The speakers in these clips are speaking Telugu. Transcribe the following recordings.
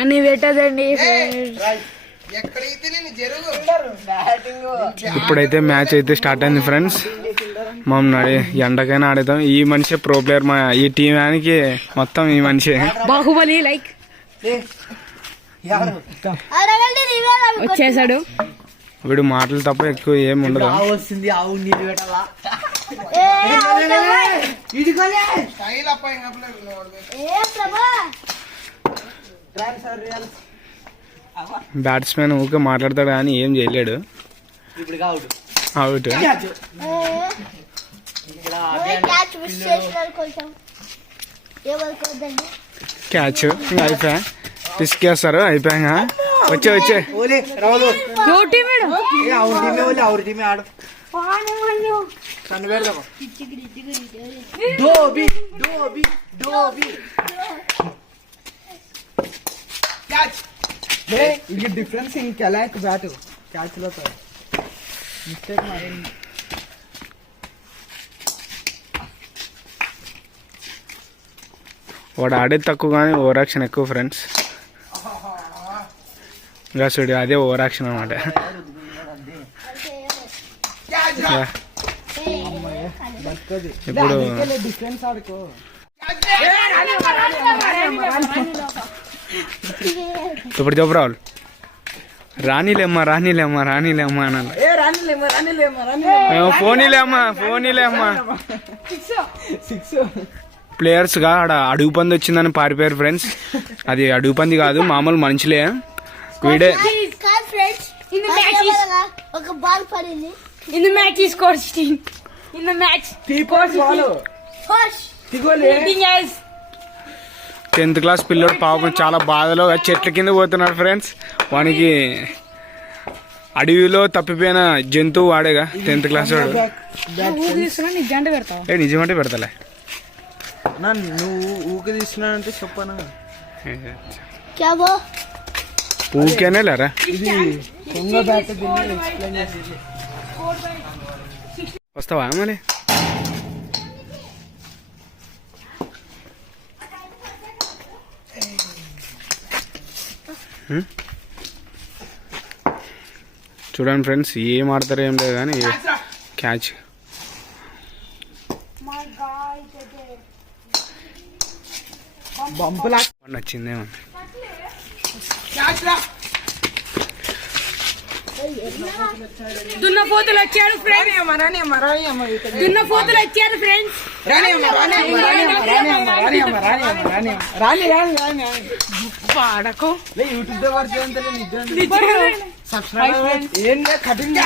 అని పెట్టదండి ఇప్పుడైతే మ్యాచ్ అయితే స్టార్ట్ అయింది ఫ్రెండ్స్ మనం నడి ఎండకైనా ఆడేద్దాం. ఈ మనిషి ప్రో ప్లేయర్ మా ఈ టీమానికి మొత్తం ఈ మనిషి. బాహుబలి లైక్ వచ్చేసాడు. వీడు మాటలు తప్ప ఎక్కువ ఏం ఉండదు. వస్తుంది ఆవు నీళ్ళు పెట్టాలా? స్టైల్ అప్ప ఇంకా బ్యాట్స్మెన్ ఊకే మాట్లాడతాడు కానీ ఏం చేయలేడు. ఇప్పుడు అవుట్. అవుట్ క్యాచ్ ఇంకా అయిపోయా? పిసికేస్తారు అయిపోయాక. వచ్చే వచ్చే. ఓలే రావులు నో టీమ్ ఏ అవురు టీమే ఓలే అవురు టీమే ఆడు కన్ను పెడదాం డోబి ఇది డిఫరెన్స్ ఇంకెలా బ్యాట్. క్యాచ్లో మిస్టేక్ మరి వాడు ఆడేది తక్కువ కానీ ఓవర్ యాక్షన్ ఎక్కువ ఫ్రెండ్స్ ఇంకా చూడు అదే ఓవర్ యాక్షన్ అనమాట ఇప్పుడు ఇప్పుడు చెప్పు రావులు రానిలేమ్మా రానిలేమ్మా రానిలేమ్మా ఏమో ఫోనీలేమ్మా ఫోనీలేమ్మా. సిక్స్. ప్లేయర్స్గా ఆడ అడుగు పంది వచ్చిందని పారిపోయారు ఫ్రెండ్స్. అది అడుగు పంది కాదు మామూలు మనుషులే. వీడే In the match is ఒక బాల్ పడింది. In the match he scored 16. In the match, తీకోస్ వాళ్ళు ఫస్ట్ టెన్త్ క్లాస్ పిల్లోడు పాపం చాలా బాధలో చెట్ల కింద పోతున్నాడు ఫ్రెండ్స్. వానికి అడవిలో తప్పిపోయిన జంతువు వాడేగా టెన్త్ క్లాస్ వాడు. ఏ నిజమంటే పెడతలే. నువ్వు ఊకి చెప్పనా? ఊకేనే లేరా? వస్తావా మరి? చూడండి ఫ్రెండ్స్ ఏం ఆడతారో ఏం లేదు కానీ క్యాచ్. నచ్చిందేమో దున్న పోతులు వచ్చాడు ఫ్రెండ్స్ దున్న పోతులు వచ్చారు ఫ్రెండ్స్ కటింగ్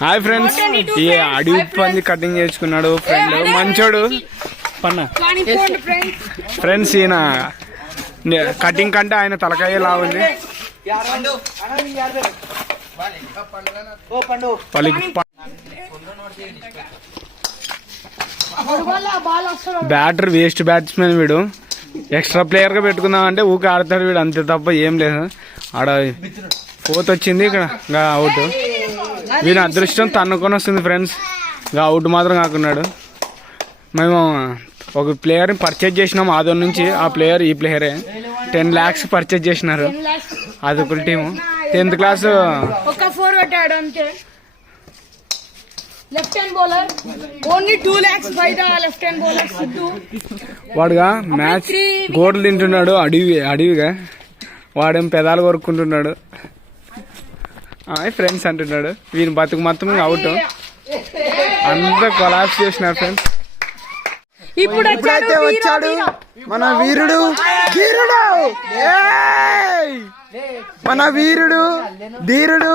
హాయ్ ఫ్రెండ్స్ ఈ అడవి పంది కటింగ్ చేసుకున్నాడు ఫ్రెండ్ మంచోడు. పన్న. ఫ్రెండ్స్ ఫ్రెండ్స్ ఈయన కటింగ్ కంటే ఆయన తలకాయ లా ఉంది ఓ పండు. వాళ్ళకి ప- బాల్ వస్తాడు బ్యాటర్ వేస్ట్ బ్యాట్స్మెన్ వీడు. ఎక్స్ట్రా ప్లేయర్గా పెట్టుకుందాం అంటే ఊకే ఆడతాడు వీడు. అంతే తప్ప ఏం లేదు. ఆడ పోత్ వచ్చింది ఇక్కడ. ఇంకా అవుట్ వీని అదృష్టం తన్నుకొని వస్తుంది ఫ్రెండ్స్ ఇంకా అవుట్ మాత్రం కాకున్నాడు. మేము ఒక ప్లేయర్ని పర్చేజ్ చేసినాం ఆదో నుంచి. ఆ ప్లేయర్ ఈ ప్లేయరే టెన్ ల్యాక్స్ పర్చేజ్ చేసినారు. అది ఒక టీము టెన్త్ క్లాస్ ఒక ఫోర్ కొట్టాడు అంతే left hand bowler only two lakhs బయట లెఫ్ట్ హ్యాండ్ బౌలర్ సిద్ధు వాడుగా మ్యాచ్ గోడలు తింటున్నాడు అడవి అడవిగా. వాడేం పెదాలు కొరుక్కుంటున్నాడు. ఫ్రెండ్స్ అంటున్నాడు. వీని బతుకు మొత్తం అవుట్ అంతా కొలాప్స్ చేసినారు ఫ్రెండ్స్ ఇప్పుడు ఇప్పుడైతే వచ్చాడు మన వీరుడు వీరుడు ఏయ్! మన వీరుడు ధీరుడు.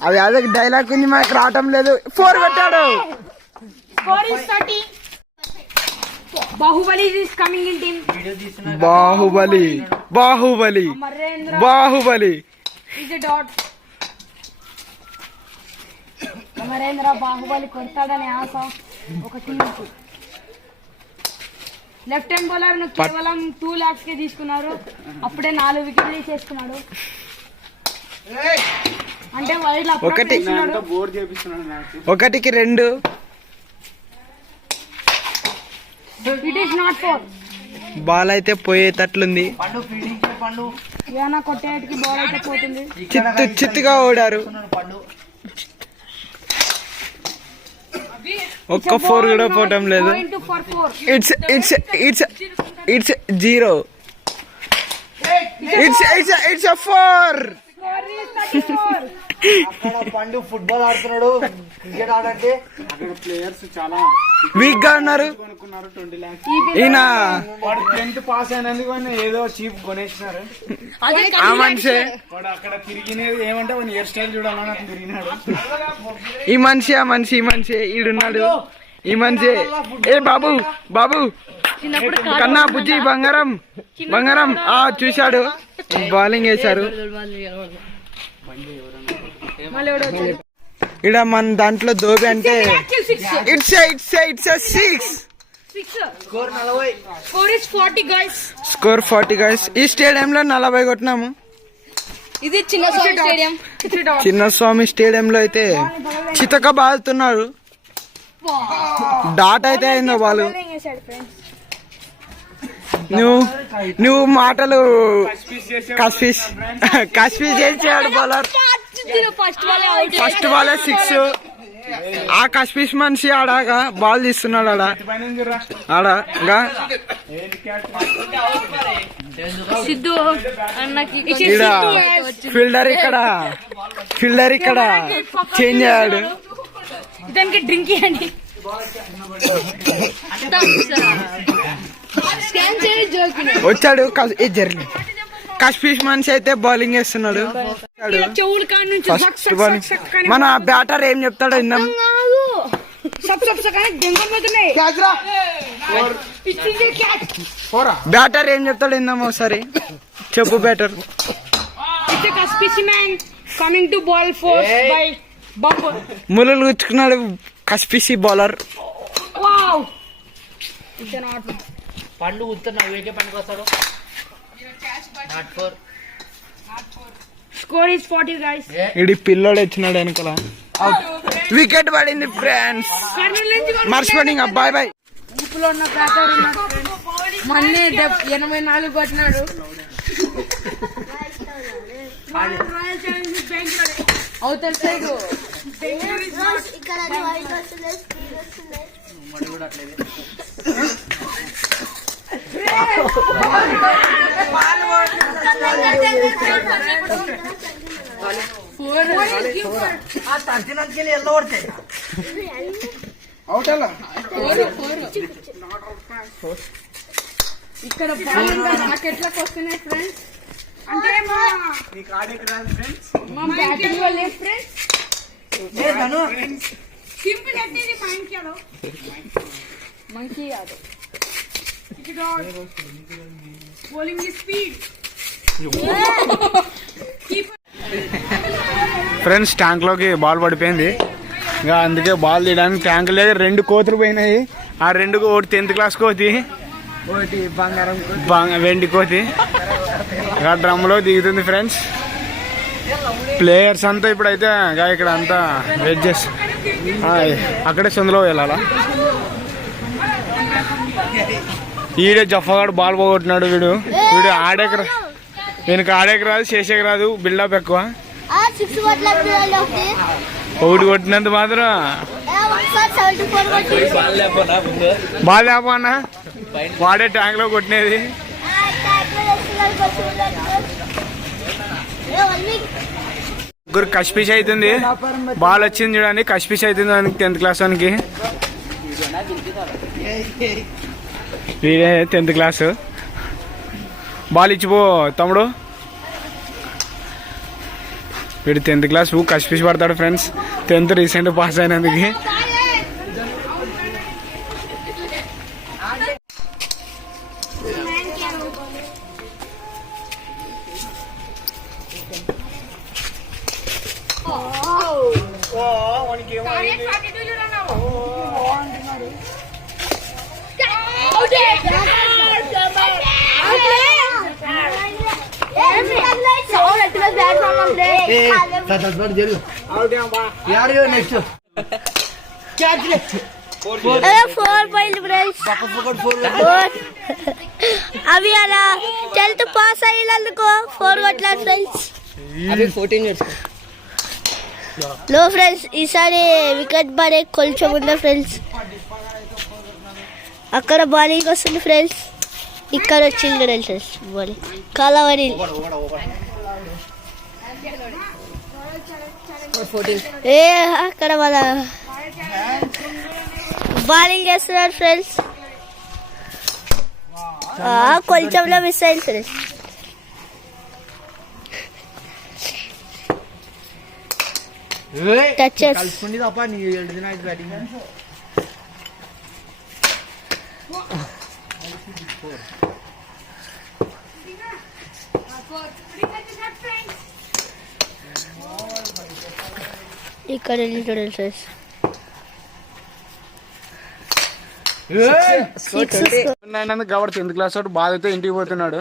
అది అదే డైలాగ్ ఉంది మనకు రావటం లేదు. ఫోర్ పెట్టాడు బాహుబలి బాహుబలి బాహుబలి. మరేంద్ర బాహుబలి అమరేంద్ర బాహుబలి కొడతాడని ఆశ. ఒక టీం లెఫ్ట్ హ్యాండ్ బౌలర్ను కేవలం టూ లాక్స్ కే తీసుకున్నారు. అప్పుడే నాలుగు వికెట్లు చేసుకున్నాడు అంటే ఒకటి. బోర్ చేపిస్తున్నాడు ఒకటికి రెండు. It is not four ball అయితే పోయేటట్లుంది. పండు ఫీడింగ్ చే పండు. ఏమైనా కొట్టేటికి బాల్ అయితే పోతుంది. చిత్తు చిత్తుగా ఓడారు. ఒక్క ఫోర్ కూడా పోవటం లేదు. It's it's it's it's zero it's it's it's a four అక్కడ పండు ఫుట్బాల్ ఆడుతున్నాడు. క్రికెట్ ఆడంటే వీక్గా ఉన్నారు ఈయన వాడు టెన్త్ పాస్ అయినందుకు వాడిని ఏదో చీప్ కొనేసినారు. ఆ మనిషి. వాడు అక్కడ తిరిగినది ఏమంటే వాడిని హెయిర్ స్టైల్ చూడాలని తిరిగినాడు. ఈ మనిషి ఆ మనిషి ఈ మనిషి ఈడున్నాడు. ఈ మనిషి. ఏ బాబు బాబు. కన్నా బుజ్జి బంగారం బంగారం. ఆ చూశాడు. బౌలింగ్ వేశారు. ఇక్కడ మన దాంట్లో దోబి అంటే it's it's it's six six score forty guys score forty guys ఈ స్టేడియంలో నలభై కొట్టినాము. ఇది చిన్న స్టేడియం. చిన్నస్వామి స్టేడియంలో అయితే చితక బాదుతున్నారు డాట్ అయితే అయిందో వాళ్ళు నువ్వు నువ్వు మాటలు కస్ఫీస్ కస్ఫీస్ చేసాడు బౌలర్. ఫస్ట్ వాళ్ళే అవుట్ ఫస్ట్ బాల్ సిక్స్ ఆ కస్ఫీస్ మనిషి ఆడాగా బాల్ తీస్తున్నాడు ఆడ. ఆడగా సిద్ధు అన్నకి ఈడ ఫీల్డర్ ఇక్కడ ఫీల్డర్ ఇక్కడ చేంజ్ అయ్యాడు. దానికి డ్రింక్ ఇవ్వండి. వచ్చాడు. కస్- ఏ జర్నీ కస్ఫీస్ మనిషి అయితే బౌలింగ్ వేస్తున్నాడు ఫస్ట్ బౌలింగ్ మన బ్యాటర్ ఏం చెప్తాడో బ్యాటర్ ఏం చెప్తాడో విందాం ఒకసారి. చెప్పు batter coming to ball force by bump ముళ్ళు గుచ్చుకున్నాడు కస్పిసి బౌలర్ వావ్ పండు ఉత్తర వేకే పండుగ వస్తాడు? Not four. Score is 40 guys ఇడి పిల్లోడు వచ్చినాడు వెనకాల. వికెట్ పడింది ఫ్రెండ్స్ కర్నూలు నుంచి మర్చిపోయి ఇంకా బాయ్ బాయ్ గుంపులో ఉన్న బ్యాటర్ మన్ని ఎనభై నాలుగు కొట్టినాడు. అవతల సైడ్ ఇక్కడ తర్జనంకెళ్ళి ఎల్ల కొడతాయి ఇక్కడ బాల్ నాకు ఎట్లా వస్తున్నాయి ఫ్రెండ్స్ అంటే మా లో లేదు ఫ్రెండ్స్ సింపుల్ అంటే ఇది యాదవ్ బౌలింగ్ స్పీడ్ ఫ్రెండ్స్ ట్యాంక్లోకి బాల్ పడిపోయింది. ఇంకా అందుకే బాల్ తీయడానికి ట్యాంక్ లేదు. రెండు కోతులు పోయినాయి. ఆ రెండు ఒకటి టెన్త్ క్లాస్ కోతి ఒకటి బంగారం బాగా వెండి కోతి. ఇంకా డ్రమ్లో దిగుతుంది ఫ్రెండ్స్ ప్లేయర్స్ అంతా ఇప్పుడైతే ఇంకా ఇక్కడ అంతా వెయిట్ అక్కడే సందులో వెళ్ళాలా? ఈడే జఫాగాడు బాల్ పోగొట్టినాడు వీడు. వీడు ఆడేకి రా- వీనికి ఆడేకి రాదు చేసేకి రాదు బిల్డప్ ఎక్కువ ఒకటి. కొట్టినంత మాత్రం. బాల్ లేపన్నా వాడే ట్యాంక్లో కొట్టినది. ముగ్గురు కష్పిష్ అవుతుంది బాల్ వచ్చింది చూడండి కష్పిష్ అవుతుంది దానికి టెన్త్ క్లాస్ వానికి. వీడే టెన్త్ క్లాసు. బాల్ ఇచ్చిపో తమ్ముడు. వీడు టెన్త్ క్లాస్ కష్పిష్ పడతాడు ఫ్రెండ్స్. టెన్త్ రీసెంట్ పాస్ అయినందుకు. నెక్స్ట్ ఫోర్ పాయింట్ ఫ్రెండ్స్ అవి అలా టెన్త్ పాస్ అయ్యేందుకు ఫోర్ కొట్టారు ఫ్రెండ్స్ ఫోర్టీన్ ఇయర్స్లో ఫ్రెండ్స్ ఈసారి వికెట్ బాడే కొంచెం ఉంది ఫ్రెండ్స్ అక్కడ బౌలింగ్ వస్తుంది ఫ్రెండ్స్ ఇక్కడ వచ్చింది ఫ్రెండ్స్ బౌలింగ్ కలవరి ఏ అక్కడ మన బౌలింగ్ చేస్తున్నారు ఫ్రెండ్స్ కొంచెంలో మిస్ అయింది ఫ్రెండ్స్ తప్ప నీ నైట్ బ్యాటింగ్ ఇక్కడ చూడండి కాబట్టి టెన్త్ క్లాస్ వాడు బాధతో ఇంటికి పోతున్నాడు?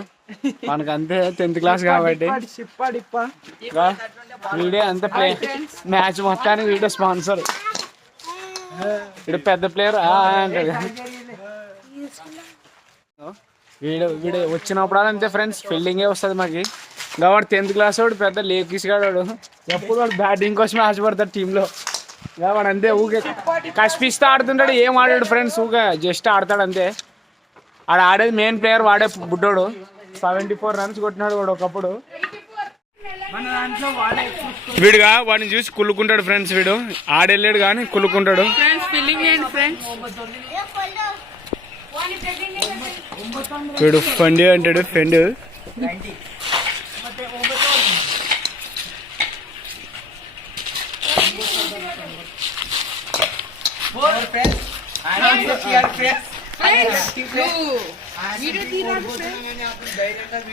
మనకు అంతే టెన్త్ క్లాస్ కాబట్టి. గా, వీడే అంతే ప్లే మ్యాచ్ మొత్తానికి వీడే స్పాన్సర్. వీడు పెద్ద ప్లేయర్ అంటాడు. వీడు వీడు వచ్చినప్పుడు అంతే ఫ్రెండ్స్ ఫీల్డింగే వస్తుంది మాకి. కాబట్టి టెన్త్ క్లాస్ వాడు పెద్ద లేకీస్ వాడు. ఎప్పుడు వాడు బ్యాటింగ్ కోసమే ఆశపడతాడు టీంలో వాడు అంతే ఊకే. కష్పిస్తా ఆడుతుంటాడు ఏం ఆడాడు ఫ్రెండ్స్ ఊకే జస్ట్ ఆడతాడు అంతే. ఆడ ఆడేది మెయిన్ ప్లేయర్ వాడే బుడ్డోడు. సెవెంటీ ఫోర్ రన్స్ కొట్టినాడు వాడు ఒకప్పుడు. వీడుగా వాడిని చూసి కుళ్ళుకుంటాడు ఫ్రెండ్స్ వీడు. ఆడెళ్ళాడు కానీ ఏంటి ఫ్రెండ్స్ వీడు ఫండ్ అంటాడు ఫ్రెండ్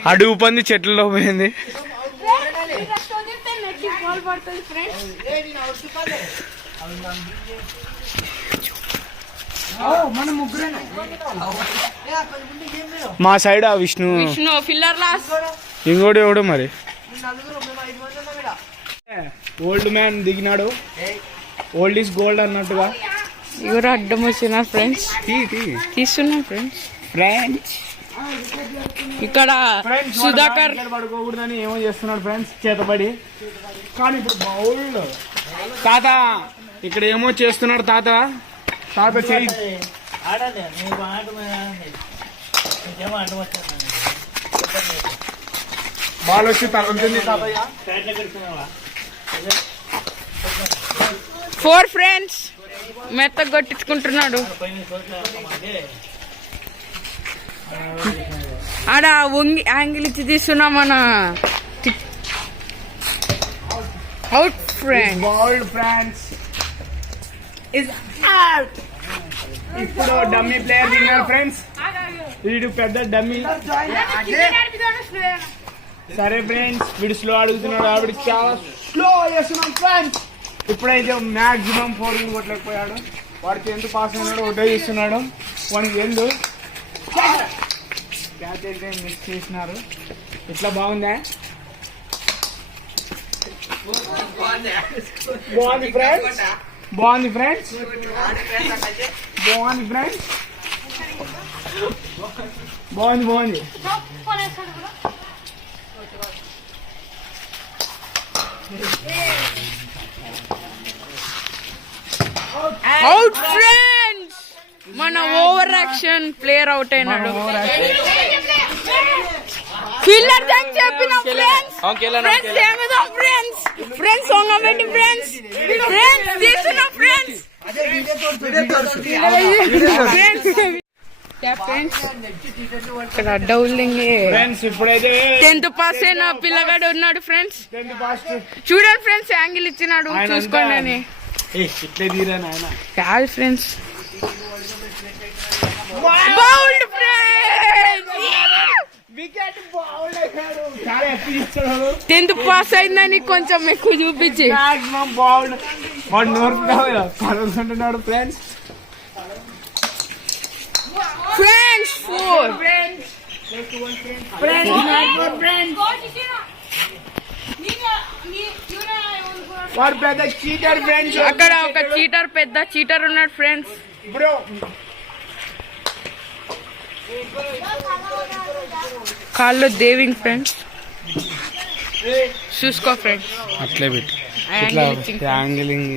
అడుగు పంది చెట్లలో పోయింది. మా సైడ్ ఆ విష్ణు. విష్ణు ఫిల్లర్ లాస్ ఇంకోటి ఎవడు మరి? ఓల్డ్ మ్యాన్ దిగినాడు. ఓల్డ్ ఈస్ గోల్డ్ అన్నట్టుగా. ఎవరు అడ్డం వచ్చిన ఫ్రెండ్స్ తీ తీ తీస్తున్నా ఫ్రెండ్స్ ఫ్రెండ్స్ ఇక్కడ సుధాకర్ పడుకోకూడదని ఏమో చేస్తున్నాడు ఫ్రెండ్స్ చేతబడి. కానీ ఇప్పుడు బౌల్డ్ తాత ఇక్కడ ఏమో చేస్తున్నాడు తాత. తాత చేయి బాల్ వచ్చి తగ్గుతుంది ఫోర్ ఫ్రెండ్స్ మెత్త కొట్టించుకుంటున్నాడు. ఆడ వంగి యాంగిల్ ఇచ్చి తీస్తున్నా మన out friend bowled friends is out ఇప్పుడు డమ్మీ ప్లేయర్ దిగినాడు ఫ్రెండ్స్ వీడు పెద్ద డమ్మీ సరే ఫ్రెండ్స్ వీడు స్లో అడుగుతున్నాడు ఆవిడ చాలా స్లో చేస్తున్నాం ఫ్రెండ్స్ ఇప్పుడైతే మాక్సిమం ఫోర్ కొట్టలేకపోయాడు. వాడు టెన్త్ పాస్ అయినాడు ఒకటే చేస్తున్నాడు. వానికి ఎందు? క్యాచ్ అయితే మిస్ చేసినారు. ఇట్లా బాగుందా? బాగుంది ఫ్రెండ్స్ బాగుంది ఫ్రెండ్స్? బాగుంది ఫ్రెండ్స్? బాగుంది బాగుంది. అవుట్ ఫ్రెండ్స్ మన ఓవర్ యాక్షన్ ప్లేయర్ అవుట్ అయినాడు. ఫిల్లర్ అని చెప్పిన ఫ్రెండ్స్ ఫ్రెండ్స్ ఏమిదో ఫ్రెండ్స్ ఫ్రెండ్స్ సొంగబెట్టి ఫ్రెండ్స్ ఫ్రెండ్స్ తీస్తున్న ఫ్రెండ్స్ ఇక్కడ డౌలింగ్ టెన్త్ పాస్ అయిన పిల్లగాడు ఉన్నాడు ఫ్రెండ్స్ చూడండి ఫ్రెండ్స్ యాంగిల్ ఇచ్చినాడు చూసుకోండి అని. కాదు friends bowled friends wicket bowled అయ్యాడు చాలా ఎక్కువ ఇస్తున్నాడు టెన్త్ పాస్ అయిందని కొంచెం ఎక్కువ చూపించి మాక్సిమం బౌల్డ్ వాడు నోరు పడుకుంటున్నాడు ఫ్రెండ్స్ ఫ్రెండ్స్ ఫోర్ వాడు పెద్ద చీటర్ ఫ్రెండ్స్ అక్కడ ఒక చీటర్ పెద్ద చీటర్ ఉన్నాడు ఫ్రెండ్స్ కాళ్ళు దేవింగ్ ఫ్రెండ్స్. చూసుకో ఫ్రెండ్స్. అట్లే పెట్టు. యాంగిలింగ్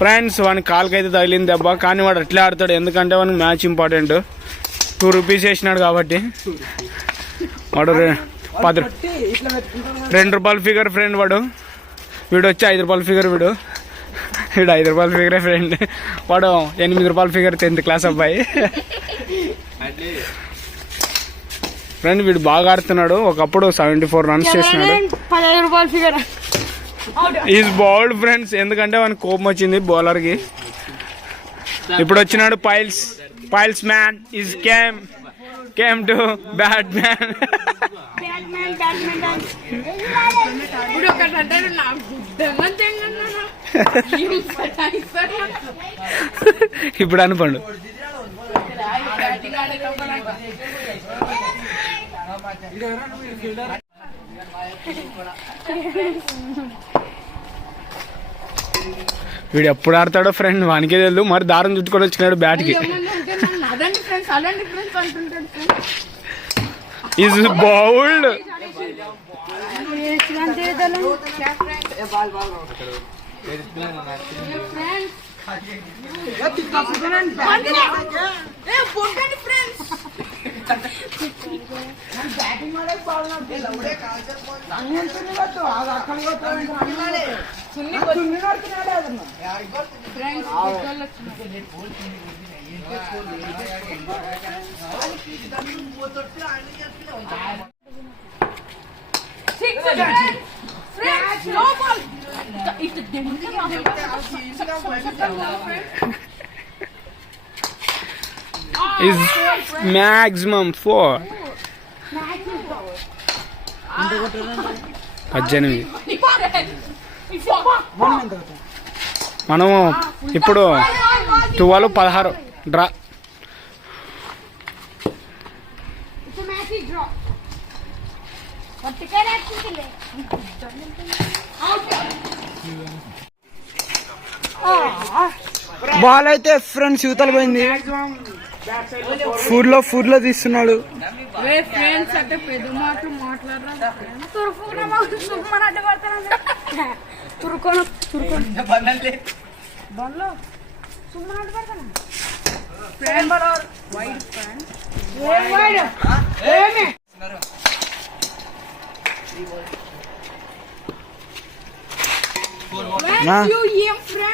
ఫ్రెండ్స్ వాని కాలుకి అయితే తగిలింది దెబ్బ కానీ వాడు అట్లే ఆడతాడు. ఎందుకంటే వానికి మ్యాచ్ ఇంపార్టెంట్. టూ రూపీస్ వేసినాడు కాబట్టి. వాడు రె- పది రెండు రూపాయల ఫిగర్ ఫ్రెండ్ వాడు. వీడు వచ్చి ఐదు రూపాయల ఫిగర్ వీడు. వీడు ఐదు రూపాయల ఫిగరే ఫ్రెండ్ వాడు ఎనిమిది రూపాయల ఫిగర్ టెన్త్ క్లాస్ అబ్బాయి. ఫ్రెండ్ వీడు బాగా ఆడుతున్నాడు. ఒకప్పుడు సెవెంటీ ఫోర్ రన్స్ చేసినాడు పదహైదు ఫిగర్ ఈజ్ బౌల్డ్ ఫ్రెండ్స్ ఎందుకంటే వానికి కోపం వచ్చింది బౌలర్కి. ఇప్పుడు వచ్చినాడు piles piles man is game came to batsmen badminton ఇప్పుడు ఒకటి అంటాడు వీడు ఎప్పుడు ఆడతాడో ఫ్రెండ్ వానికే తెలియదు మరి దారం చుట్టుకొని వచ్చినాడు బ్యాట్కి ఏమన్నా ఉంటే నన్ను అదండి ఫ్రెండ్స్ అదండి ఫ్రెండ్స్ అంటుంటాడు ఫ్రెండ్స్ ఈజ్ బౌల్డ్ ఏ పొట్టండి ఫ్రెండ్స్ ఫ్రెండ్స్ నో బాల్ ఇటు is maximum ఫోర్ పద్దెనిమిది. మనము ఇప్పుడు ట్వెల్వ్ పదహారు. డ్రా. బాల్ అయితే ఫ్రెండ్స్ యువతలు పోయింది. ఫుడ్లో? ఫుడ్లో తీస్తున్నాడు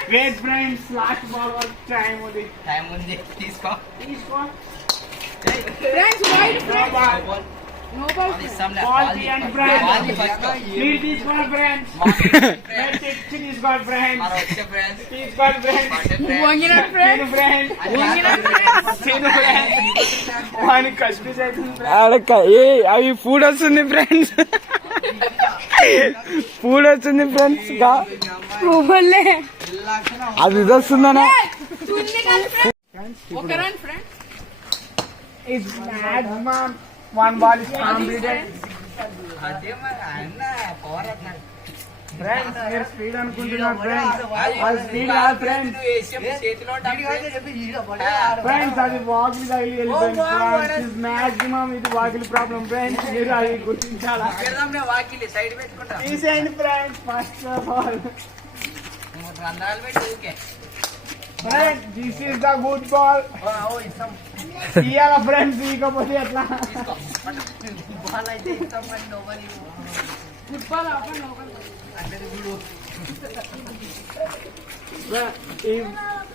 రే ఫ్రెండ్స్ అంటే పెద్ద మాటలు మాట్లాడరా తురుకోను తురుకోను నా యూ ఏం friend friends wide friend no ball వంగిన friend వంగిన ఫ్రెండ్ ఆడక్క ఏ అవి ఫుడ్ వస్తుంది ఫ్రెండ్స్ ఫుడ్ వస్తుంది ఫ్రెండ్స్గా అది ఇది వస్తుందనా ఉంది కదా ఫ్రెండ్ ఒక run friend one ball is completed friends మీరు స్పీడ్ అనుకుంటున్నారు ఫ్రెండ్స్ అది స్పీడ్ కాదు ఫ్రెండ్స్ ఫ్రెండ్స్ అది వాకిలి తగిలి వెళ్ళిపోయింది మాక్సిమం ఇది వాకిలి ప్రాబ్లం ఫ్రెండ్స్ మీరు అది గుర్తించాలా? తీసేయండి friends first of all friends this is the good ball ఇవాళ ఫ్రెండ్స్ ఇకపోతే ఎట్లా ఫుట్బాల్ ఆపండి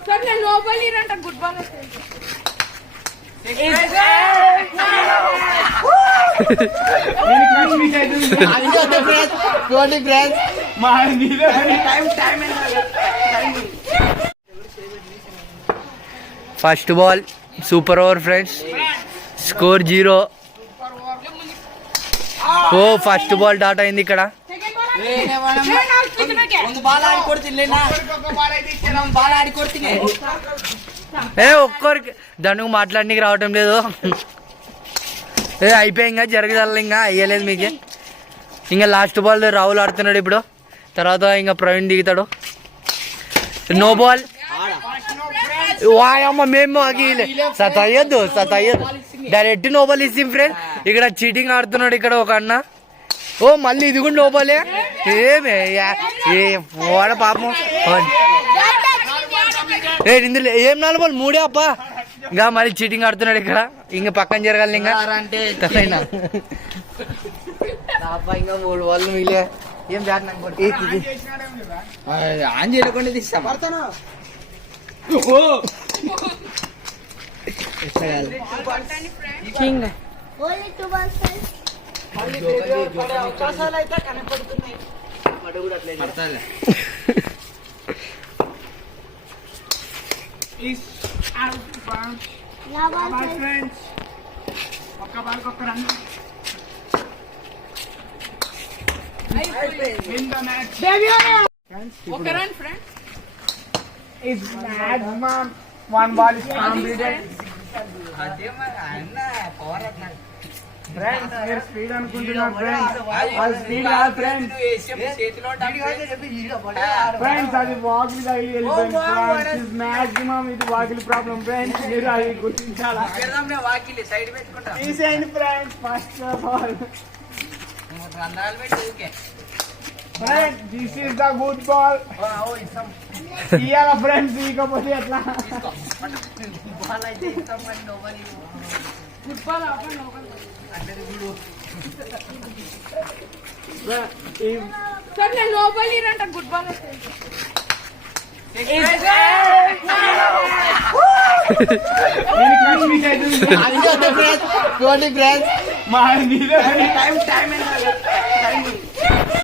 సార్ నేను లోపలి రంట గుడ్ బాల్ నీలో first ball super over friends score zero ఓ ఫస్ట్ బాల్ డాట్ అయింది ఇక్కడ ఏ ఒక్కరికి దానికి మాట్లాడడానికి రావటం లేదు. ఏ అయిపోయింగా జరగదల్ల ఇంకా అయ్యలేదు మీకు. ఇంకా లాస్ట్ బాల్ రాహుల్ ఆడుతున్నాడు ఇప్పుడు. తర్వాత ఇంకా ప్రవీణ్ దిగుతాడు. నో బాల్ వాయమ్మ మేము అగిలే సతయ్యద్దు సతయ్యద్దు. డైరెక్ట్ నోబల్ ఇస్తాం ఫ్రెండ్ ఇక్కడ చీటింగ్ ఆడుతున్నాడు ఇక్కడ ఒక అన్న. ఓ మళ్ళీ ఇది కూడా నోబలే ఏమే ఏ వాడ పాపం. ఏ ఇందులో ఏం నాలుగు బాల్ మూడే అప్ప ఇంకా మళ్ళీ చీటింగ్ ఆడుతున్నాడు ఇక్కడ. ఇంకా పక్కన జరగాలి ఇంకా. అంటే ఇంకా మూడు వాళ్ళు మిగిలే ఏం బ్యాట్ ఆన్ చేయకుండా తీస్తాం ఓన్లీ టూ బాల్స్ నా బాల్ ఒక run friends one ball is completed friends మీరు స్పీడ్ అనుకుంటున్నారు ఫ్రెండ్స్ వాళ్ళు స్పీడ్ కాదు ఫ్రెండ్స్ ఫ్రెండ్స్ అది వాకిలి తగిలి వెళ్ళిపోయింది మాక్సిమం ఇది వాకిలి ప్రాబ్లం ఫ్రెండ్స్ మీరు అది గుర్తించాలా? తీసేయండి friends first of all friends this is the good ball ఇవాళ ఫ్రెండ్స్ ఇకపోతే ఎట్లా? ఈ- సార్ నేను లోపలి రంట గుడ్ బాల్ దీనికి కన్ఫ్యూజ్ అవుతుంది. మా నీలో టైం టైం